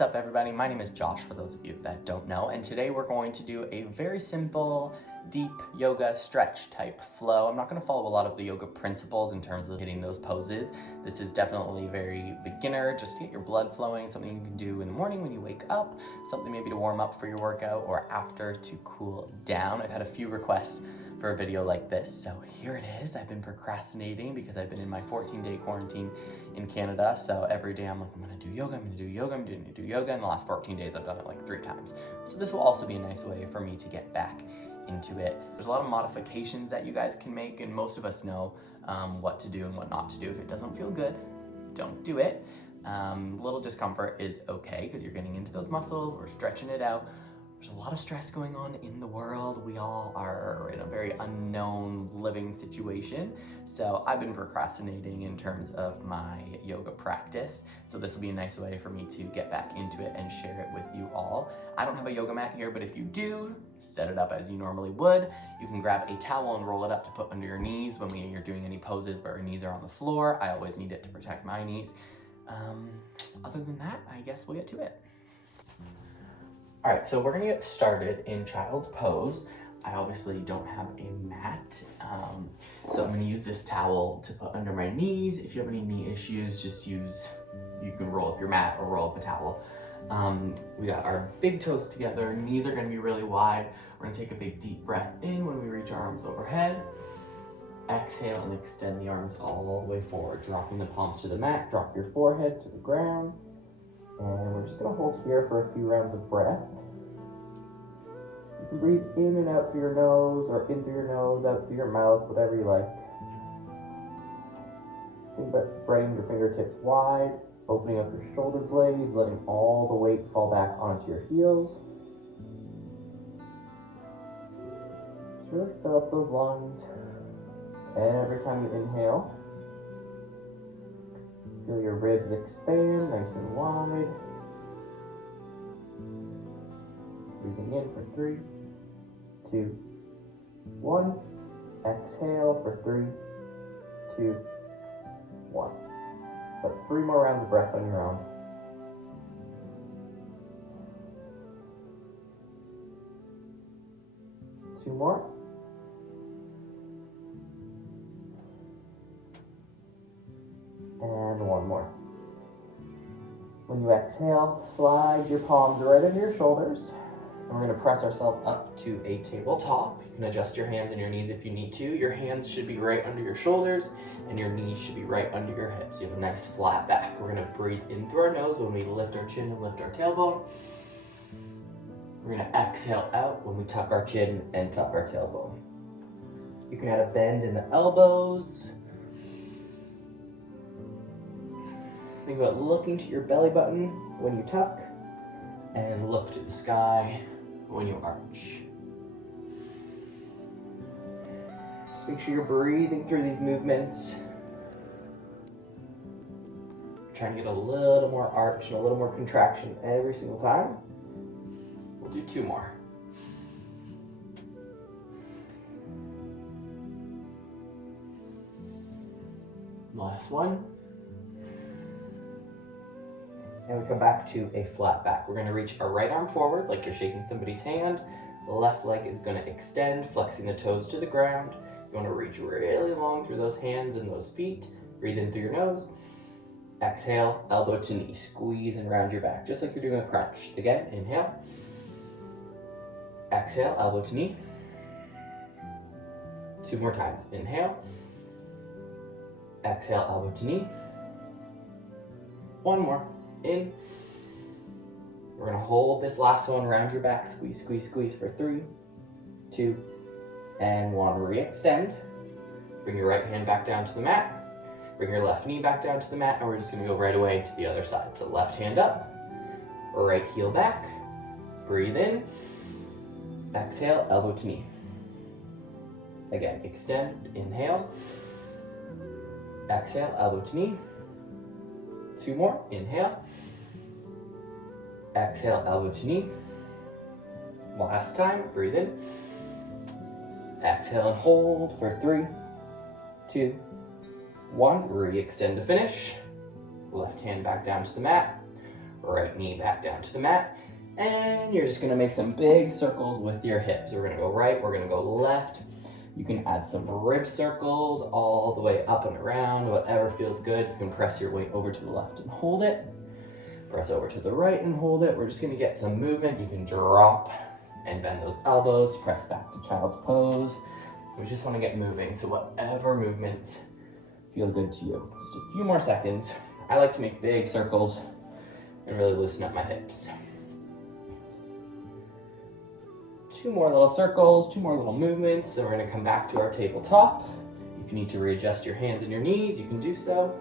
What's up everybody? My name is Josh for those of you that don't know, and today we're going to do a very simple deep yoga stretch type flow. I'm not going to follow a lot of the yoga principles in terms of hitting those poses. This is definitely very beginner, just to get your blood flowing, something you can do in the morning when you wake up, something maybe to warm up for your workout or after to cool down. I've had a few requests for a video like this, so here it is. I've been procrastinating because I've been in my 14-day quarantine in Canada, so every day I'm like, I'm gonna do yoga, I'm gonna do yoga, I'm gonna do yoga. In the last 14 days I've done it like 3 times. So this will also be a nice way for me to get back into it. There's a lot of modifications that you guys can make, and most of us know what to do and what not to do. If it doesn't feel good, don't do it. Little discomfort is okay because you're getting into those muscles, we're stretching it out. There's a lot of stress going on in the world. We all are in a very unknown living situation. So I've been procrastinating in terms of my yoga practice. So this will be a nice way for me to get back into it and share it with you all. I don't have a yoga mat here, but if you do, set it up as you normally would. You can grab a towel and roll it up to put under your knees when you're doing any poses where your knees are on the floor. I always need it to protect my knees. Other than that, I guess we'll get to it. All right, so we're gonna get started in child's pose. I obviously don't have a mat, so I'm gonna use this towel to put under my knees. If you have any knee issues, you can roll up your mat or roll up a towel. We got our big toes together, knees are gonna be really wide. We're gonna take a big deep breath in when we reach our arms overhead. Exhale and extend the arms all the way forward, dropping the palms to the mat, drop your forehead to the ground. And we're just gonna hold here for a few rounds of breath. You can breathe in and out through your nose, or in through your nose, out through your mouth, whatever you like. Just think about spreading your fingertips wide, opening up your shoulder blades, letting all the weight fall back onto your heels. Just really fill up those lungs. Every time you inhale, feel your ribs expand nice and wide. Breathing in for 3, 2, 1. Exhale for 3, 2, 1. But 3 more rounds of breath on your own. Two more. And 1 more. When you exhale, slide your palms right under your shoulders. And we're going to press ourselves up to a tabletop. You can adjust your hands and your knees if you need to. Your hands should be right under your shoulders and your knees should be right under your hips. You have a nice flat back. We're going to breathe in through our nose when we lift our chin and lift our tailbone. We're going to exhale out when we tuck our chin and tuck our tailbone. You can add a bend in the elbows. Think about looking to your belly button when you tuck, and look to the sky when you arch. Just make sure you're breathing through these movements. Trying to get a little more arch and a little more contraction every single time. We'll do 2 more. Last one. And we come back to a flat back. We're gonna reach our right arm forward like you're shaking somebody's hand. The left leg is gonna extend, flexing the toes to the ground. You wanna reach really long through those hands and those feet. Breathe in through your nose. Exhale, elbow to knee. Squeeze and round your back, just like you're doing a crunch. Again, inhale. Exhale, elbow to knee. 2 more times. Inhale. Exhale, elbow to knee. 1 more. In. We're gonna hold this last one, round your back, squeeze, squeeze, squeeze for 3, 2, and 1. Re-extend. Bring your right hand back down to the mat. Bring your left knee back down to the mat, and we're just gonna go right away to the other side. So left hand up, right heel back. Breathe in. Exhale, elbow to knee. Again, extend, inhale. Exhale, elbow to knee. 2 more, inhale. Exhale, elbow to knee. Last time, breathe in. Exhale and hold for 3, 2, 1. Re-extend to finish. Left hand back down to the mat. Right knee back down to the mat. And you're just gonna make some big circles with your hips. We're gonna go right, we're gonna go left. You can add some rib circles all the way up and around, whatever feels good. You can press your weight over to the left and hold it. Press over to the right and hold it. We're just gonna get some movement. You can drop and bend those elbows, press back to child's pose. We just wanna get moving, so whatever movements feel good to you. Just a few more seconds. I like to make big circles and really loosen up my hips. 2 more little circles, 2 more little movements, then we're gonna come back to our tabletop. If you need to readjust your hands and your knees, you can do so.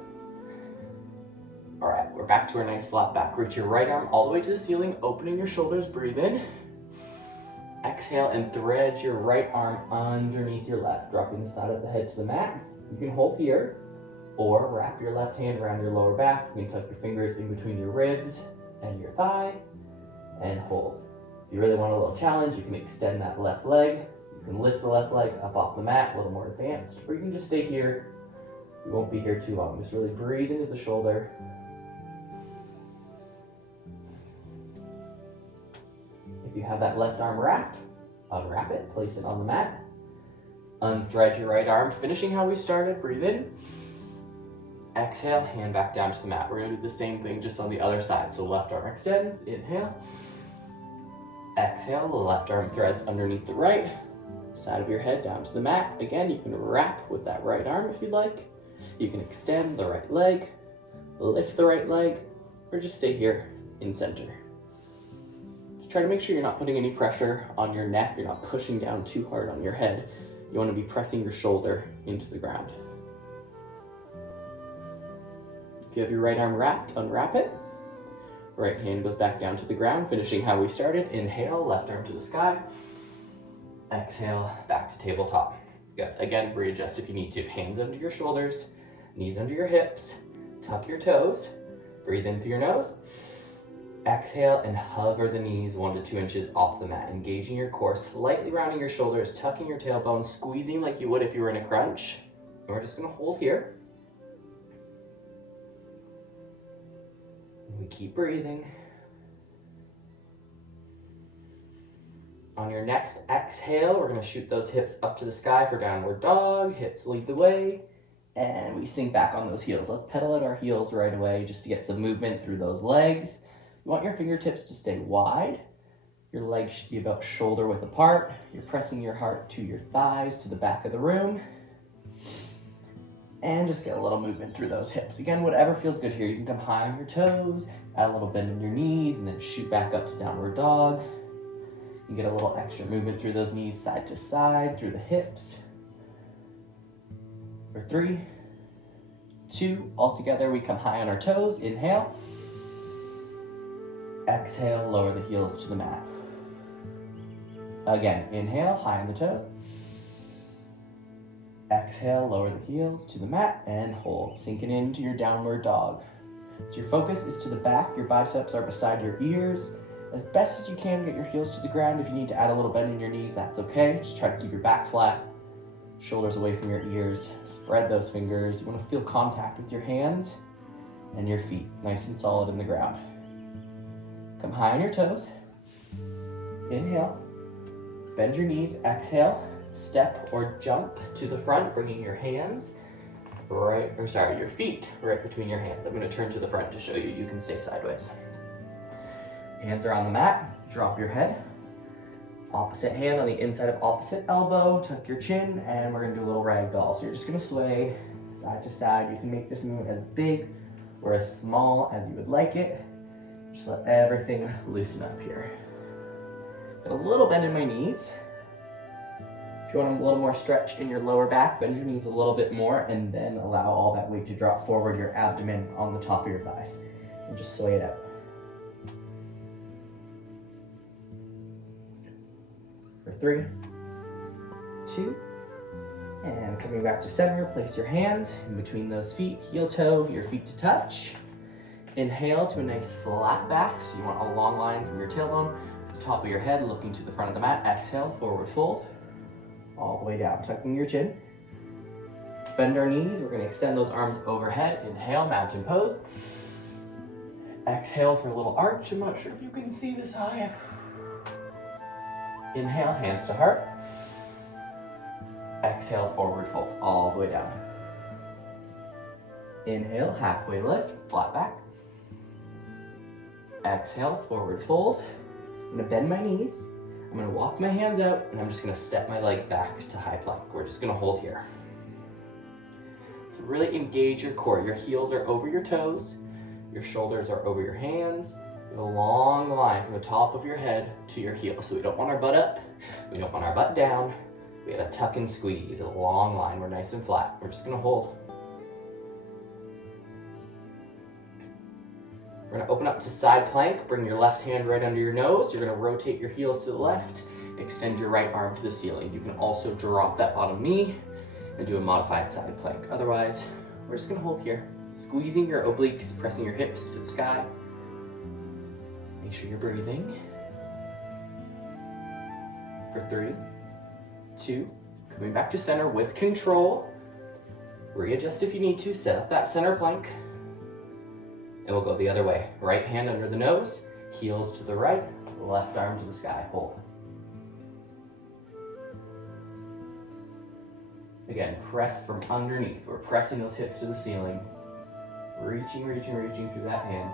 All right, we're back to our nice flat back. Reach your right arm all the way to the ceiling, opening your shoulders, breathe in. Exhale and thread your right arm underneath your left, dropping the side of the head to the mat. You can hold here, or wrap your left hand around your lower back. You can tuck your fingers in between your ribs and your thigh, and hold. If you really want a little challenge, you can extend that left leg. You can lift the left leg up off the mat, a little more advanced, or you can just stay here. We won't be here too long. Just really breathe into the shoulder. If you have that left arm wrapped, unwrap it, place it on the mat. Unthread your right arm, finishing how we started. Breathe in. Exhale, hand back down to the mat. We're gonna do the same thing just on the other side. So left arm extends, inhale. Exhale, the left arm threads underneath the right. Side of your head down to the mat. Again, you can wrap with that right arm if you'd like. You can extend the right leg, lift the right leg, or just stay here in center. Just try to make sure you're not putting any pressure on your neck. You're not pushing down too hard on your head. You want to be pressing your shoulder into the ground. If you have your right arm wrapped, unwrap it. Right hand goes back down to the ground, finishing how we started. Inhale, left arm to the sky. Exhale, back to tabletop. Good. Again, readjust if you need to. Hands under your shoulders, knees under your hips. Tuck your toes. Breathe in through your nose. Exhale and hover the knees 1 to 2 inches off the mat, engaging your core, slightly rounding your shoulders, tucking your tailbone, squeezing like you would if you were in a crunch. And we're just gonna hold here. We keep breathing. On your next exhale, we're gonna shoot those hips up to the sky for downward dog. Hips lead the way, and we sink back on those heels. Let's pedal at our heels right away just to get some movement through those legs. You want your fingertips to stay wide. Your legs should be about shoulder width apart. You're pressing your heart to your thighs, to the back of the room. And just get a little movement through those hips. Again, whatever feels good here. You can come high on your toes, add a little bend in your knees, and then shoot back up to downward dog. You get a little extra movement through those knees, side to side, through the hips. For 3, 2, all together, we come high on our toes. Inhale. Exhale, lower the heels to the mat. Again, inhale, high on the toes. Exhale, lower the heels to the mat and hold, sinking into your downward dog. So your focus is to the back, your biceps are beside your ears. As best as you can, get your heels to the ground. If you need to add a little bend in your knees, that's okay. Just try to keep your back flat, shoulders away from your ears. Spread those fingers. You want to feel contact with your hands and your feet, nice and solid in the ground. Come high on your toes. Inhale, bend your knees, exhale. Step or jump to the front, bringing your hands your feet right between your hands. I'm going to turn to the front to show you. You can stay sideways. Hands are on the mat. Drop your head. Opposite hand on the inside of opposite elbow. Tuck your chin, and we're going to do a little ragdoll. So you're just going to sway side to side. You can make this movement as big or as small as you would like it. Just let everything loosen up here. Got a little bend in my knees. If you want a little more stretch in your lower back, bend your knees a little bit more and then allow all that weight to drop forward, your abdomen on the top of your thighs. And just sway it out. For 3, 2, and coming back to center, place your hands in between those feet, heel toe, your feet to touch. Inhale to a nice flat back, so you want a long line from your tailbone, the top of your head looking to the front of the mat. Exhale, forward fold. All the way down, tucking your chin. Bend our knees, we're gonna extend those arms overhead. Inhale, mountain pose. Exhale for a little arch. I'm not sure if you can see this high. Inhale, hands to heart. Exhale, forward fold all the way down. Inhale, halfway lift, flat back. Exhale, forward fold. I'm gonna bend my knees. I'm gonna walk my hands out, and I'm just gonna step my legs back to high plank. We're just gonna hold here. So really engage your core. Your heels are over your toes. Your shoulders are over your hands. You have a long line from the top of your head to your heels. So we don't want our butt up. We don't want our butt down. We gotta tuck and squeeze, a long line. We're nice and flat. We're just gonna hold. We're gonna open up to side plank. Bring your left hand right under your nose. You're gonna rotate your heels to the left. Extend your right arm to the ceiling. You can also drop that bottom knee and do a modified side plank. Otherwise, we're just gonna hold here. Squeezing your obliques, pressing your hips to the sky. Make sure you're breathing. For 3, 2, coming back to center with control. Readjust if you need to, set up that center plank. And we'll go the other way. Right hand under the nose, heels to the right, left arm to the sky, hold. Again, press from underneath. We're pressing those hips to the ceiling. Reaching, reaching, reaching through that hand.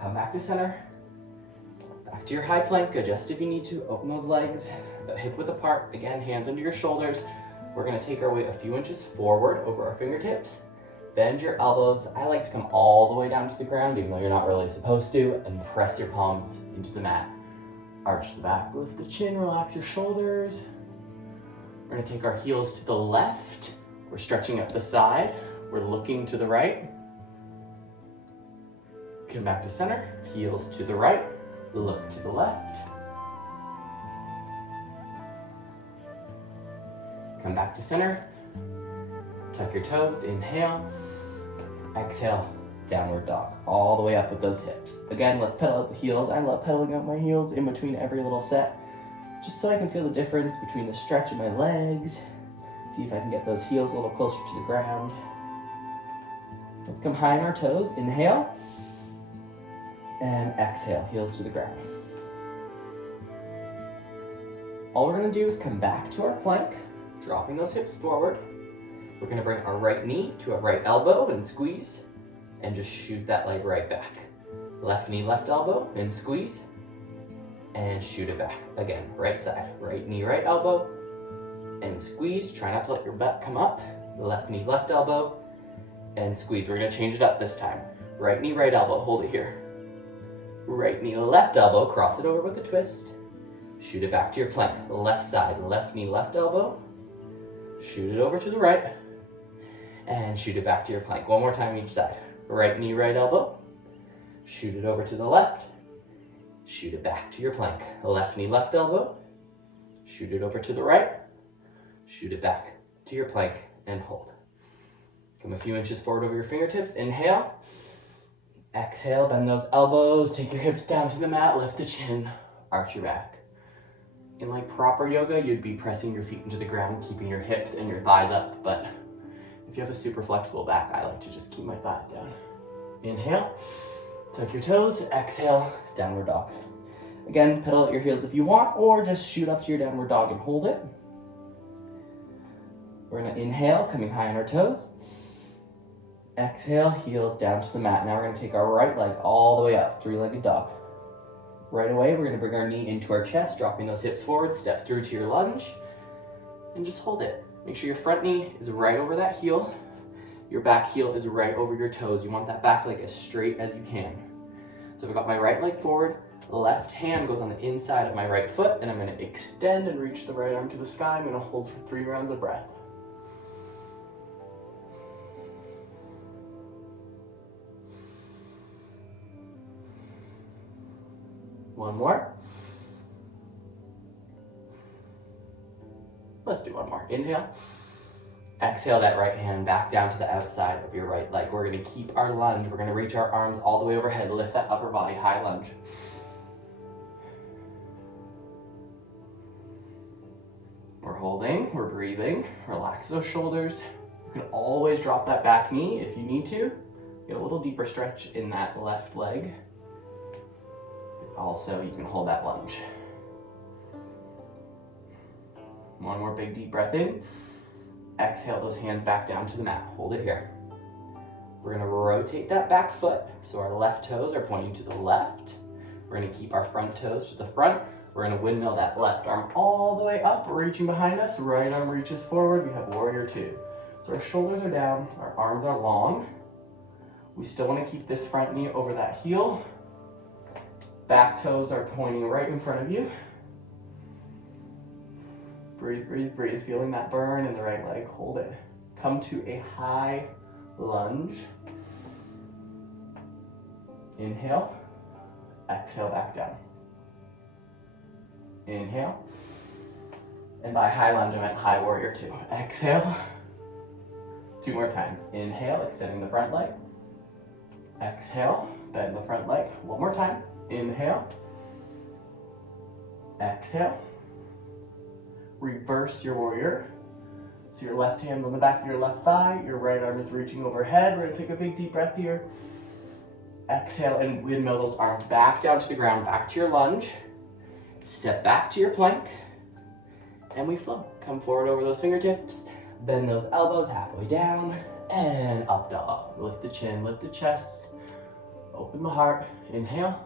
Come back to center. Back to your high plank. Adjust if you need to. Open those legs, hip width apart. Again, hands under your shoulders. We're gonna take our weight a few inches forward over our fingertips. Bend your elbows. I like to come all the way down to the ground, even though you're not really supposed to, and press your palms into the mat. Arch the back, lift the chin, relax your shoulders. We're gonna take our heels to the left. We're stretching up the side. We're looking to the right. Come back to center, heels to the right, look to the left. Come back to center, tuck your toes, inhale, exhale, downward dog, all the way up with those hips. Again, let's pedal out the heels. I love pedaling out my heels in between every little set, just so I can feel the difference between the stretch of my legs. See if I can get those heels a little closer to the ground. Let's come high on our toes. Inhale. And exhale, heels to the ground. All we're gonna do is come back to our plank, dropping those hips forward. We're gonna bring our right knee to our right elbow and squeeze, and just shoot that leg right back. Left knee, left elbow, and squeeze, and shoot it back. Again, right side, right knee, right elbow, and squeeze. Try not to let your butt come up. Left knee, left elbow, and squeeze. We're gonna change it up this time. Right knee, right elbow, hold it here. Right knee, left elbow, cross it over with a twist. Shoot it back to your plank. Left side, left knee, left elbow. Shoot it over to the right. And shoot it back to your plank. One more time each side. Right knee, right elbow. Shoot it over to the left. Shoot it back to your plank. Left knee, left elbow. Shoot it over to the right. Shoot it back to your plank and hold. Come a few inches forward over your fingertips. Inhale. Exhale, bend those elbows. Take your hips down to the mat. Lift the chin. Arch your back. In like proper yoga, you'd be pressing your feet into the ground, keeping your hips and your thighs up. But if you have a super flexible back, I like to just keep my thighs down. Inhale. Tuck your toes. Exhale, downward dog. Again, pedal out your heels if you want, or just shoot up to your downward dog and hold it. We're gonna inhale, coming high on our toes. Exhale, heels down to the mat. Now we're gonna take our right leg all the way up, three-legged dog. Right away, we're gonna bring our knee into our chest, dropping those hips forward, step through to your lunge, and just hold it. Make sure your front knee is right over that heel. Your back heel is right over your toes. You want that back leg as straight as you can. So I've got my right leg forward, left hand goes on the inside of my right foot, and I'm gonna extend and reach the right arm to the sky. I'm gonna hold for 3 rounds of breath. One more. Let's do one more. Inhale. Exhale that right hand back down to the outside of your right leg. We're gonna keep our lunge. We're gonna reach our arms all the way overhead. Lift that upper body, high lunge. We're holding, we're breathing. Relax those shoulders. You can always drop that back knee if you need to. Get a little deeper stretch in that left leg. Also, you can hold that lunge. One more big deep breath in. Exhale those hands back down to the mat. Hold it here. We're gonna rotate that back foot so our left toes are pointing to the left. We're gonna keep our front toes to the front. We're gonna windmill that left arm all the way up, reaching behind us. Right arm reaches forward. We have warrior two. So our shoulders are down, our arms are long. We still wanna keep this front knee over that heel. Back toes are pointing right in front of you. Breathe, breathe, breathe. Feeling that burn in the right leg. Hold it. Come to a high lunge. Inhale. Exhale back down. Inhale. And by high lunge, I meant high warrior two. Exhale. 2 more times. Inhale, extending the front leg. Exhale, bend the front leg. 1 more time. Inhale. Exhale. Reverse your warrior. So your left hand on the back of your left thigh, your right arm is reaching overhead. We're gonna take a big deep breath here. Exhale and windmill those arms back down to the ground, back to your lunge. Step back to your plank, and we flow. Come forward over those fingertips, bend those elbows halfway down, and up dog. Lift the chin, lift the chest, open the heart. Inhale,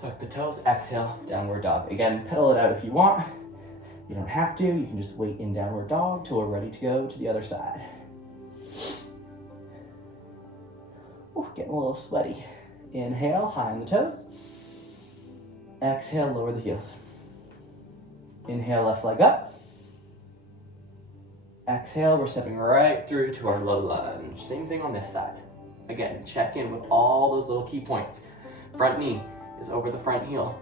tuck the toes, exhale, downward dog. Again, pedal it out if you want. You don't have to, you can just wait in downward dog till we're ready to go to the other side. Ooh, getting a little sweaty. Inhale, high on the toes. Exhale, lower the heels. Inhale, left leg up. Exhale, we're stepping right through to our low lunge. Same thing on this side. Again, check in with all those little key points. Front knee is over the front heel.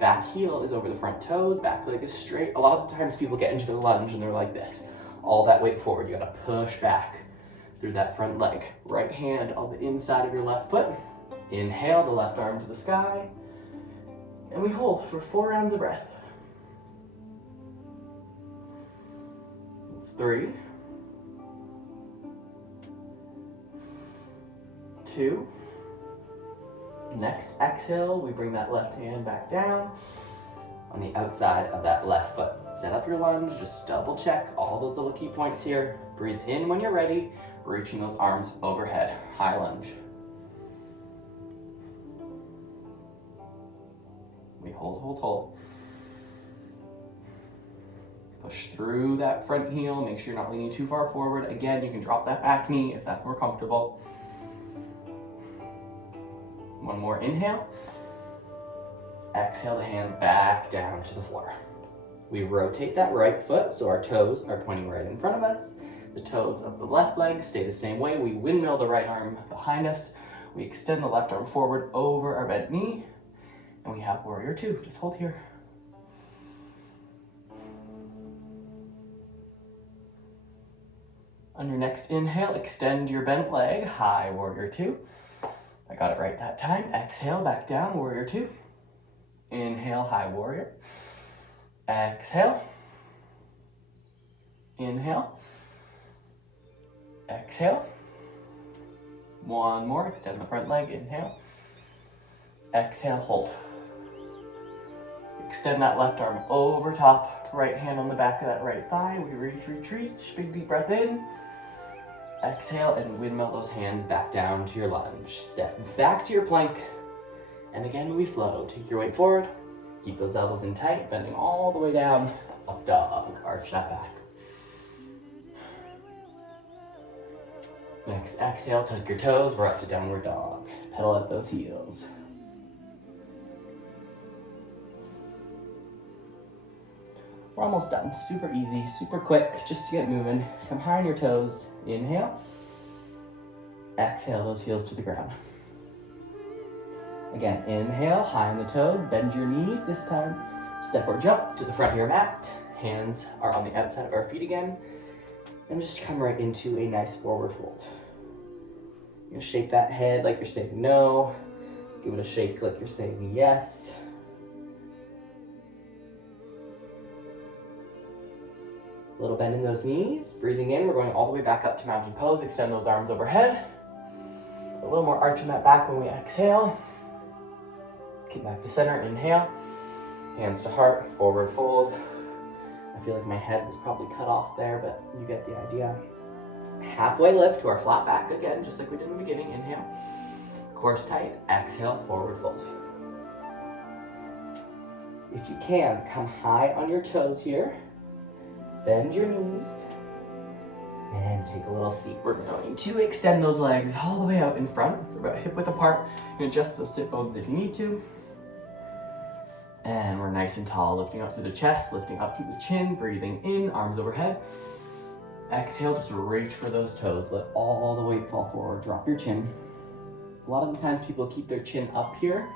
Back heel is over the front toes, back leg is straight. A lot of the times people get into the lunge and they're like this. All that weight forward, you gotta push back through that front leg. Right hand on the inside of your left foot. Inhale, the left arm to the sky. And we hold for 4 rounds of breath. It's 3, 2. Next exhale, we bring that left hand back down on the outside of that left foot. Set up your lunge, just double check all those little key points here. Breathe in when you're ready, reaching those arms overhead, high lunge. We hold, hold, hold. Push through that front heel, make sure you're not leaning too far forward. Again, you can drop that back knee if that's more comfortable. 1 more inhale. Exhale the hands back down to the floor. We rotate that right foot so our toes are pointing right in front of us. The toes of the left leg stay the same way. We windmill the right arm behind us. We extend the left arm forward over our bent knee. And we have warrior two. Just hold here. On your next inhale, extend your bent leg, high warrior two. I got it right that time. Exhale, back down, warrior two. Inhale, high warrior. Exhale. Inhale. Exhale. 1 more, extend the front leg, inhale. Exhale, hold. Extend that left arm over top, right hand on the back of that right thigh. We reach, reach, reach, big deep breath in. Exhale and windmill those hands back down to your lunge. Step back to your plank. And again, we flow. Take your weight forward. Keep those elbows in tight, bending all the way down. Up dog, arch that back. Next exhale, tuck your toes. We're up to downward dog. Pedal at those heels. We're almost done. Super easy, super quick, just to get moving. Come high on your toes. Inhale. Exhale those heels to the ground. Again, inhale, high on the toes, bend your knees this time. Step or jump to the front of your mat. Hands are on the outside of our feet again. And just come right into a nice forward fold. You're gonna shake that head like you're saying no. Give it a shake like you're saying yes. A little bend in those knees. Breathing in, we're going all the way back up to mountain pose. Extend those arms overhead. A little more arch in that back when we exhale. Keep back to center, inhale. Hands to heart, forward fold. I feel like my head was probably cut off there, but you get the idea. Halfway lift to our flat back again, just like we did in the beginning. Inhale. Core tight. Exhale, forward fold. If you can, come high on your toes here. Bend your knees. And take a little seat. We're going to extend those legs all the way out in front. They're about hip width apart. You can adjust those sit bones if you need to. And we're nice and tall, lifting up through the chest, lifting up through the chin, breathing in, arms overhead. Exhale, just reach for those toes. Let all the weight fall forward. Drop your chin. A lot of the times people keep their chin up here,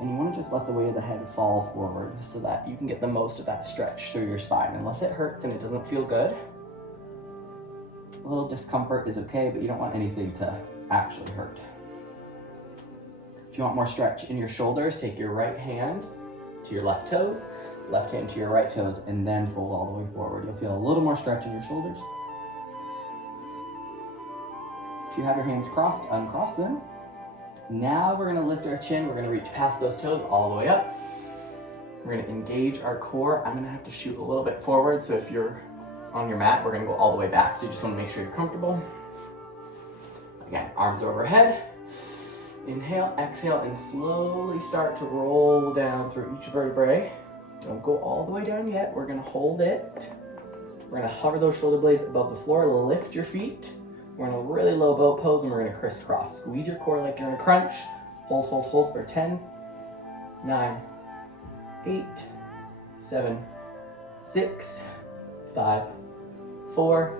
and you want to just let the weight of the head fall forward so that you can get the most of that stretch through your spine. Unless it hurts and it doesn't feel good, a little discomfort is okay, but you don't want anything to actually hurt. If you want more stretch in your shoulders, take your right hand to your left toes, left hand to your right toes, and then fold all the way forward. You'll feel a little more stretch in your shoulders. If you have your hands crossed, uncross them. Now we're gonna lift our chin. We're gonna reach past those toes all the way up. We're gonna engage our core. I'm gonna have to shoot a little bit forward, so if you're on your mat, we're gonna go all the way back, so you just wanna make sure you're comfortable. Again, arms overhead. Inhale, exhale, and slowly start to roll down through each vertebrae. Don't go all the way down yet. We're gonna hold it. We're gonna hover those shoulder blades above the floor, lift your feet. We're in a really low boat pose, and we're gonna crisscross. Squeeze your core like you're in a crunch. Hold, hold, hold for 10, 9, 8, 7, 6, 5, 4,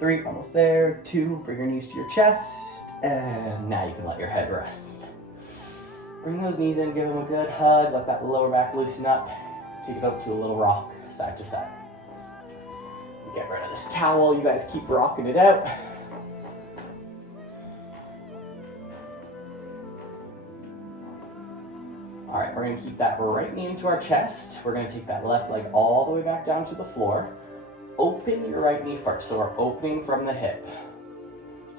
3, almost there, 2, bring your knees to your chest, and now you can let your head rest. Bring those knees in, give them a good hug, let that lower back loosen up, take it up to a little rock, side to side. Get rid of this towel, you guys keep rocking it out. All right, we're gonna keep that right knee into our chest. We're gonna take that left leg all the way back down to the floor. Open your right knee first, so we're opening from the hip.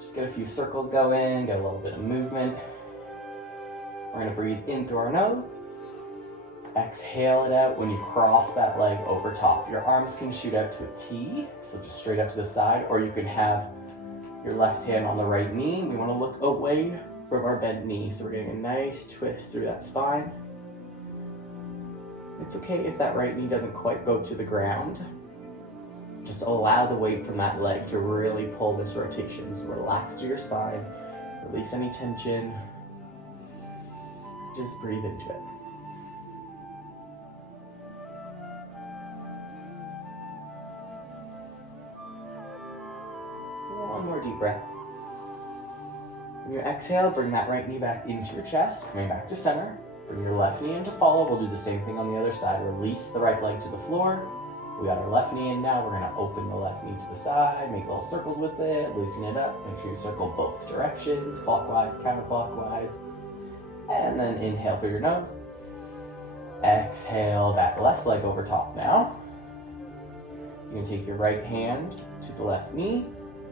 Just get a few circles going, get a little bit of movement. We're gonna breathe in through our nose. Exhale it out when you cross that leg over top. Your arms can shoot out to a T, so just straight up to the side, or you can have your left hand on the right knee. We wanna look away from our bent knee, so we're getting a nice twist through that spine. It's okay if that right knee doesn't quite go to the ground. Just allow the weight from that leg to really pull this rotation. So relax through your spine, release any tension. Just breathe into it. One more deep breath. When you exhale, bring that right knee back into your chest, coming back to center. Bring your left knee in to follow. We'll do the same thing on the other side. Release the right leg to the floor. We got our left knee in now. We're gonna open the left knee to the side, make little circles with it, loosen it up. Make sure you circle both directions, clockwise, counterclockwise. And then inhale through your nose. Exhale that left leg over top now. You can take your right hand to the left knee.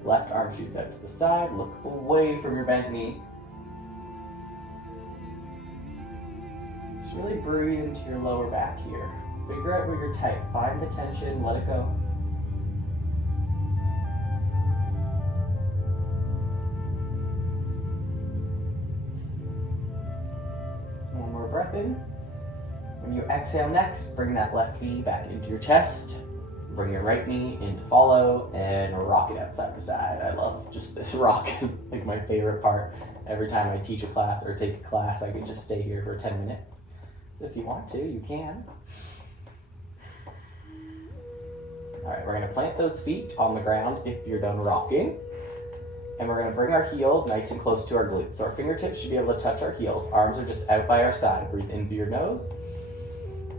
Left arm shoots out to the side. Look away from your bent knee. Just really breathe into your lower back here. Figure out where you're tight. Find the tension, let it go. One more breath in. When you exhale next, bring that left knee back into your chest. Bring your right knee in to follow and rock it out side to side. I love just this rock is like my favorite part. Every time I teach a class or take a class, I can just stay here for 10 minutes. So if you want to, you can. All right, we're gonna plant those feet on the ground if you're done rocking. And we're gonna bring our heels nice and close to our glutes. So our fingertips should be able to touch our heels. Arms are just out by our side. Breathe in through your nose.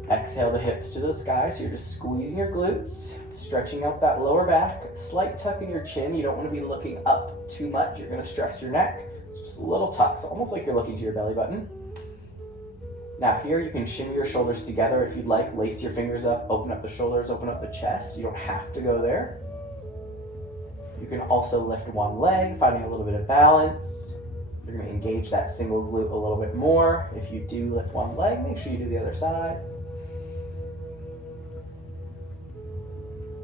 Exhale the hips to the sky, so you're just squeezing your glutes, stretching out that lower back. Slight tuck in your chin. You don't wanna be looking up too much. You're gonna stress your neck. So just a little tuck, so almost like you're looking to your belly button. Now here you can shimmy your shoulders together if you'd like. Lace your fingers up, open up the shoulders, open up the chest. You don't have to go there. You can also lift one leg, finding a little bit of balance. You're going to engage that single glute a little bit more. If you do lift one leg, make sure you do the other side.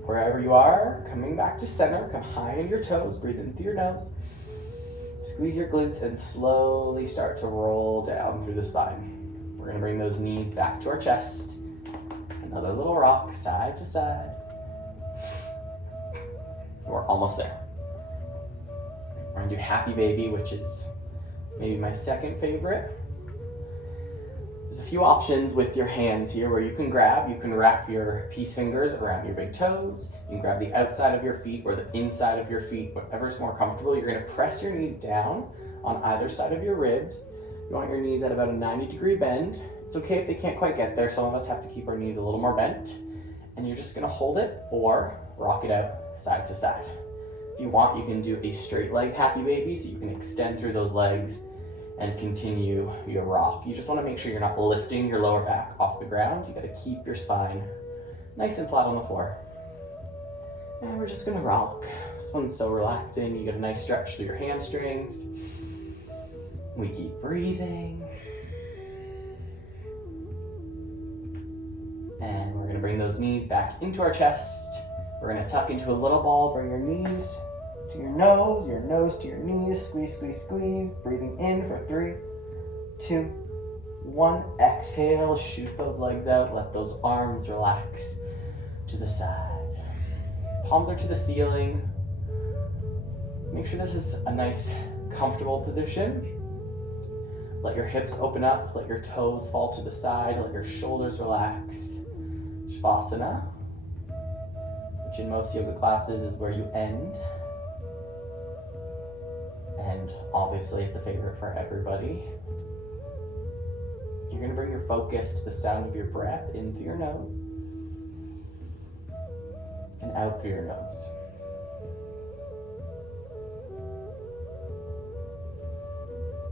Wherever you are, coming back to center, come high on your toes, breathe in through your nose. Squeeze your glutes and slowly start to roll down through the spine. We're going to bring those knees back to our chest. Another little rock, side to side. We're almost there. We're going to do happy baby, which is maybe my second favorite. There's a few options with your hands here where you can grab. You can wrap your peace fingers around your big toes. You can grab the outside of your feet or the inside of your feet, whatever's more comfortable. You're going to press your knees down on either side of your ribs. You want your knees at about a 90-degree bend. It's okay if they can't quite get there. Some of us have to keep our knees a little more bent. And you're just going to hold it or rock it out side to side. If you want, you can do a straight leg happy baby, so you can extend through those legs and continue your rock. You just want to make sure you're not lifting your lower back off the ground. You got to keep your spine nice and flat on the floor. And we're just going to rock. This one's so relaxing. You get a nice stretch through your hamstrings. We keep breathing. And we're going to bring those knees back into our chest. We're going to tuck into a little ball. Bring your knees to your nose to your knees. Squeeze, squeeze, squeeze. Breathing in for 3, 2, 1. Exhale, shoot those legs out. Let those arms relax to the side. Palms are to the ceiling. Make sure this is a nice, comfortable position. Let your hips open up. Let your toes fall to the side. Let your shoulders relax. Shavasana, which in most yoga classes is where you end. And obviously it's a favorite for everybody. You're going to bring your focus to the sound of your breath in through your nose and out through your nose.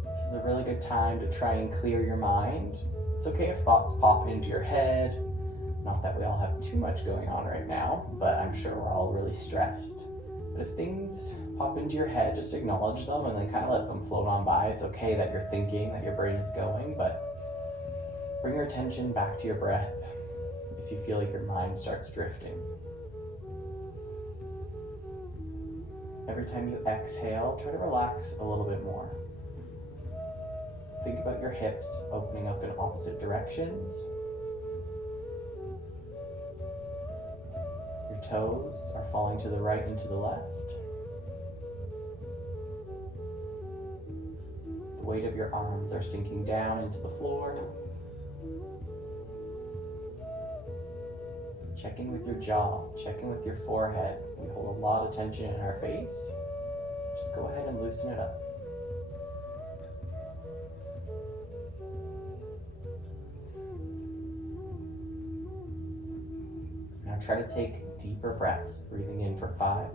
This is a really good time to try and clear your mind. It's okay if thoughts pop into your head. Not that we all have too much going on right now, but I'm sure we're all really stressed. But if things pop into your head, just acknowledge them and then kind of let them float on by. It's okay that you're thinking, that your brain is going, but bring your attention back to your breath if you feel like your mind starts drifting. Every time you exhale, try to relax a little bit more. Think about your hips opening up in opposite directions. Your toes are falling to the right and to the left. The weight of your arms are sinking down into the floor. Check in with your jaw, check in with your forehead. We hold a lot of tension in our face. Just go ahead and loosen it up. Now try to take deeper breaths, breathing in for 5,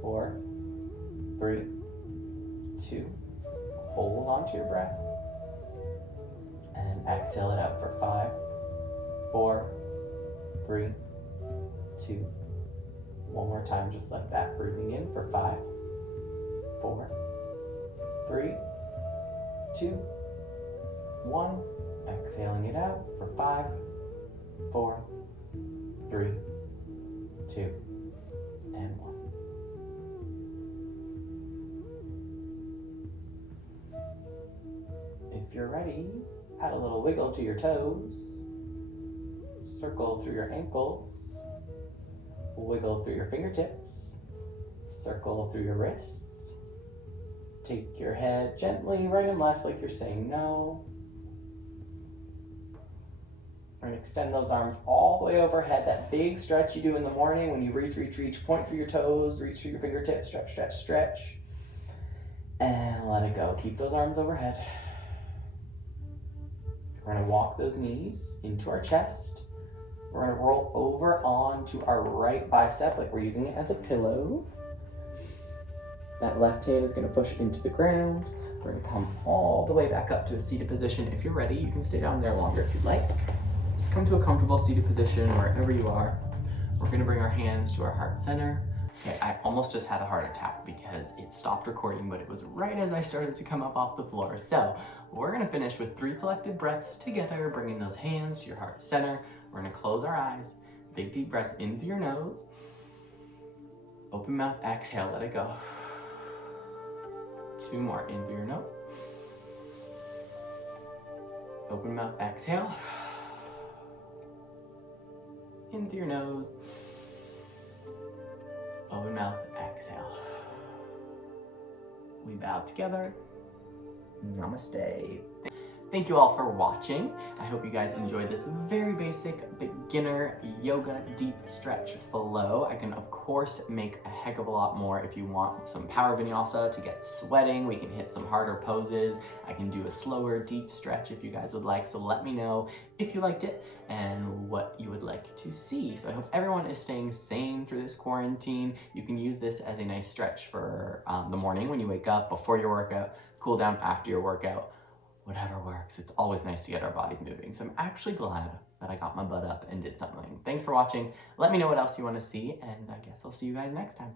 4, 3, 2. Hold on to your breath. And exhale it out for 5, 4, 3, 2. One more time, just like that. Breathing in for 5, 4, 3, 2, 1. Exhaling it out for 5, 4, 3, 2, and 1. If you're ready, add a little wiggle to your toes. Circle through your ankles. Wiggle through your fingertips. Circle through your wrists. Take your head gently right and left like you're saying no. And extend those arms all the way overhead. That big stretch you do in the morning when you reach, point through your toes, reach through your fingertips, stretch, stretch, stretch. And let it go. Keep those arms overhead. We're going to walk those knees into our chest. We're going to roll over onto our right bicep like we're using it as a pillow. That left hand is going to push into the ground. We're going to come all the way back up to a seated position. If you're ready, you can stay down there longer if you'd like. Just come to a comfortable seated position wherever you are. We're going to bring our hands to our heart center. Okay, I almost just had a heart attack because it stopped recording, but it was right as I started to come up off the floor. So we're gonna finish with 3 collective breaths together, bringing those hands to your heart center. We're gonna close our eyes. Big deep breath in through your nose. Open mouth, exhale, let it go. 2 more, in through your nose. Open mouth, exhale. In through your nose. Open mouth, exhale. We bow together. Namaste. Thank you all for watching. I hope you guys enjoyed this very basic beginner yoga deep stretch flow. I can of course make a heck of a lot more if you want some power vinyasa to get sweating. We can hit some harder poses. I can do a slower deep stretch if you guys would like. So let me know if you liked it and what you would like to see. So I hope everyone is staying sane through this quarantine. You can use this as a nice stretch for the morning when you wake up, before your workout, cool down after your workout. Whatever works. It's always nice to get our bodies moving. So I'm actually glad that I got my butt up and did something. Thanks for watching. Let me know what else you want to see, and I guess I'll see you guys next time.